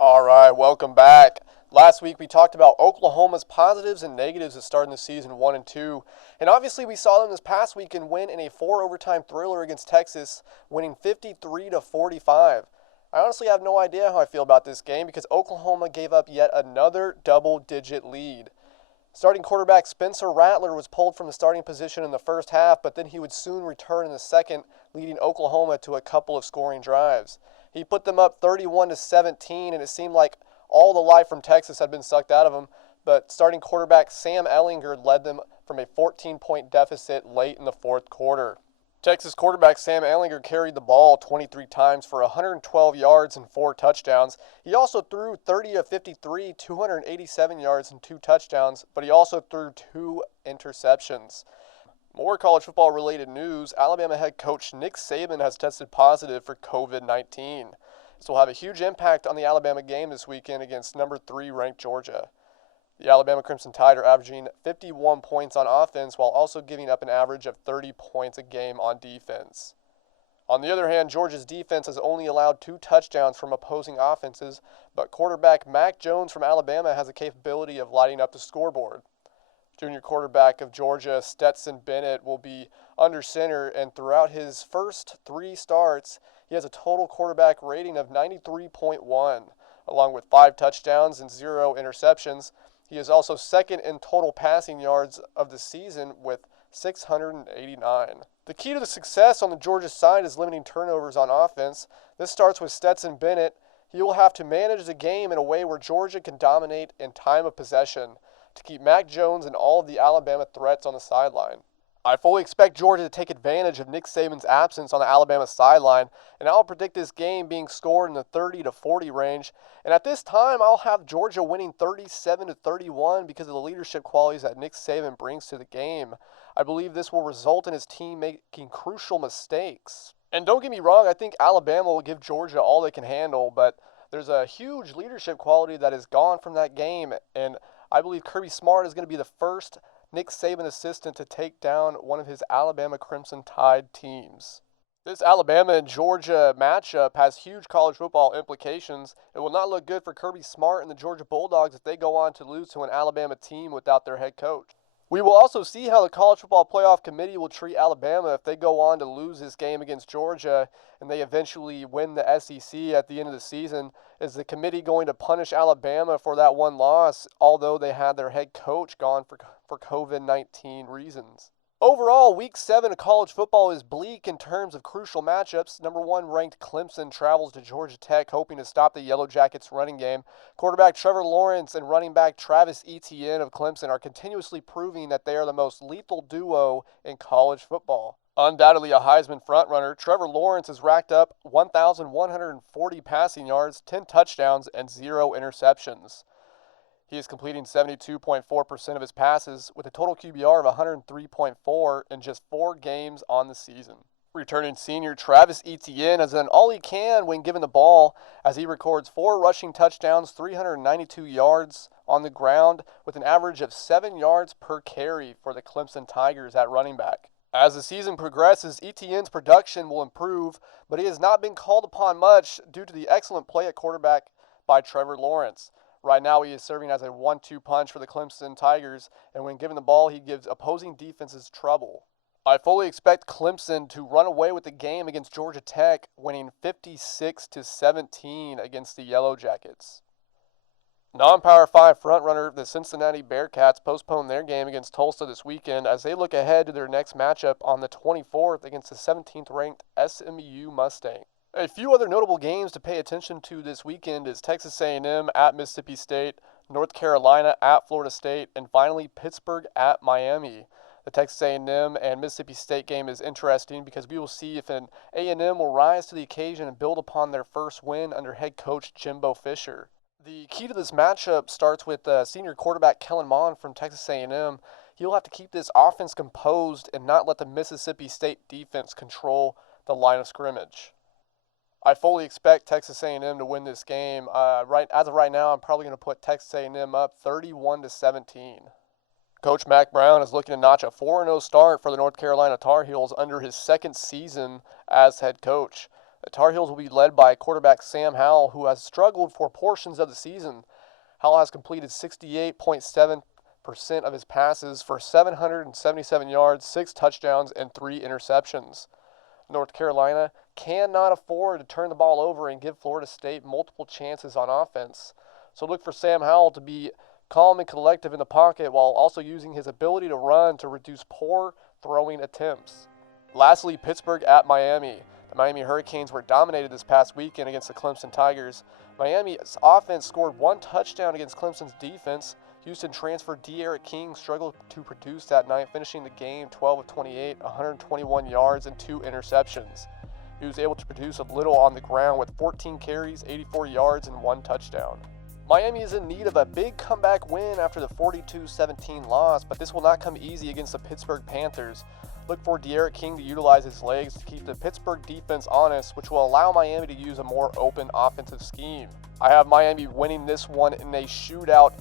All right, welcome back. Last week we talked about Oklahoma's positives and negatives of starting the season 1 and 2. And obviously we saw them this past weekend win in a 4 overtime thriller against Texas, winning 53-45. I honestly have no idea how I feel about this game because Oklahoma gave up yet another double-digit lead. Starting quarterback Spencer Rattler was pulled from the starting position in the first half, but then he would soon return in the second, leading Oklahoma to a couple of scoring drives. He put them up 31-17, and it seemed like all the life from Texas had been sucked out of them, but starting quarterback Sam Ehlinger led them from a 14-point deficit late in the fourth quarter. Texas quarterback Sam Ehlinger carried the ball 23 times for 112 yards and 4 touchdowns. He also threw 30 of 53, 287 yards and 2 touchdowns, but he also threw 2 interceptions. More college football related news, Alabama head coach Nick Saban has tested positive for COVID-19. This will have a huge impact on the Alabama game this weekend against number 3 ranked Georgia. The Alabama Crimson Tide are averaging 51 points on offense while also giving up an average of 30 points a game on defense. On the other hand, Georgia's defense has only allowed 2 touchdowns from opposing offenses, but quarterback Mac Jones from Alabama has the capability of lighting up the scoreboard. Junior quarterback of Georgia, Stetson Bennett, will be under center, and throughout his first 3 starts, he has a total quarterback rating of 93.1. Along with 5 touchdowns and 0 interceptions, he is also second in total passing yards of the season with 689. The key to the success on the Georgia side is limiting turnovers on offense. This starts with Stetson Bennett. He will have to manage the game in a way where Georgia can dominate in time of possession to keep Mac Jones and all of the Alabama threats on the sideline. I fully expect Georgia to take advantage of Nick Saban's absence on the Alabama sideline, and I'll predict this game being scored in the 30-40 range. And at this time, I'll have Georgia winning 37-31 because of the leadership qualities that Nick Saban brings to the game. I believe this will result in his team making crucial mistakes. And don't get me wrong, I think Alabama will give Georgia all they can handle, but there's a huge leadership quality that is gone from that game, and I believe Kirby Smart is going to be the first Nick Saban assistant to take down one of his Alabama Crimson Tide teams. This Alabama and Georgia matchup has huge college football implications. It will not look good for Kirby Smart and the Georgia Bulldogs if they go on to lose to an Alabama team without their head coach. We will also see how the College Football Playoff Committee will treat Alabama if they go on to lose this game against Georgia and they eventually win the SEC at the end of the season. Is the committee going to punish Alabama for that one loss, although they had their head coach gone for COVID-19 reasons? Overall, Week 7 of college football is bleak in terms of crucial matchups. Number 1 ranked Clemson travels to Georgia Tech, hoping to stop the Yellow Jackets' running game. Quarterback Trevor Lawrence and running back Travis Etienne of Clemson are continuously proving that they are the most lethal duo in college football. Undoubtedly a Heisman frontrunner, Trevor Lawrence has racked up 1,140 passing yards, 10 touchdowns, and 0 interceptions. He is completing 72.4% of his passes with a total QBR of 103.4 in just 4 games on the season. Returning senior Travis Etienne has done all he can when given the ball as he records 4 rushing touchdowns, 392 yards on the ground with an average of 7 yards per carry for the Clemson Tigers at running back. As the season progresses, Etienne's production will improve, but he has not been called upon much due to the excellent play at quarterback by Trevor Lawrence. Right now, he is serving as a 1-2 punch for the Clemson Tigers, and when given the ball, he gives opposing defenses trouble. I fully expect Clemson to run away with the game against Georgia Tech, winning 56-17 against the Yellow Jackets. Non-Power 5 frontrunner, the Cincinnati Bearcats, postponed their game against Tulsa this weekend as they look ahead to their next matchup on the 24th against the 17th-ranked SMU Mustang. A few other notable games to pay attention to this weekend is Texas A&M at Mississippi State, North Carolina at Florida State, and finally Pittsburgh at Miami. The Texas A&M and Mississippi State game is interesting because we will see if an A&M will rise to the occasion and build upon their first win under head coach Jimbo Fisher. The key to this matchup starts with senior quarterback Kellen Mond from Texas A&M. He'll have to keep this offense composed and not let the Mississippi State defense control the line of scrimmage. I fully expect Texas A&M to win this game. As of right now, I'm probably going to put Texas A&M up 31-17. Coach Mack Brown is looking to notch a 4-0 start for the North Carolina Tar Heels under his second season as head coach. The Tar Heels will be led by quarterback Sam Howell, who has struggled for portions of the season. Howell has completed 68.7% of his passes for 777 yards, 6 touchdowns, and 3 interceptions. North Carolina cannot afford to turn the ball over and give Florida State multiple chances on offense. So look for Sam Howell to be calm and collective in the pocket while also using his ability to run to reduce poor throwing attempts. Lastly, Pittsburgh at Miami. The Miami Hurricanes were dominated this past weekend against the Clemson Tigers. Miami's offense scored 1 touchdown against Clemson's defense. Houston transfer D'Eriq King struggled to produce that night, finishing the game 12 of 28, 121 yards, and 2 interceptions. He was able to produce a little on the ground with 14 carries, 84 yards, and 1 touchdown. Miami is in need of a big comeback win after the 42-17 loss, but this will not come easy against the Pittsburgh Panthers. Look for D'Eriq King to utilize his legs to keep the Pittsburgh defense honest, which will allow Miami to use a more open offensive scheme. I have Miami winning this one in a shootout,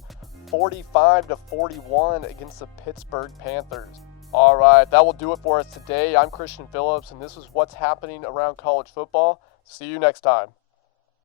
45-41 against the Pittsburgh Panthers. All right, that will do it for us today. I'm Christian Phillips, and this is what's happening around college football. See you next time.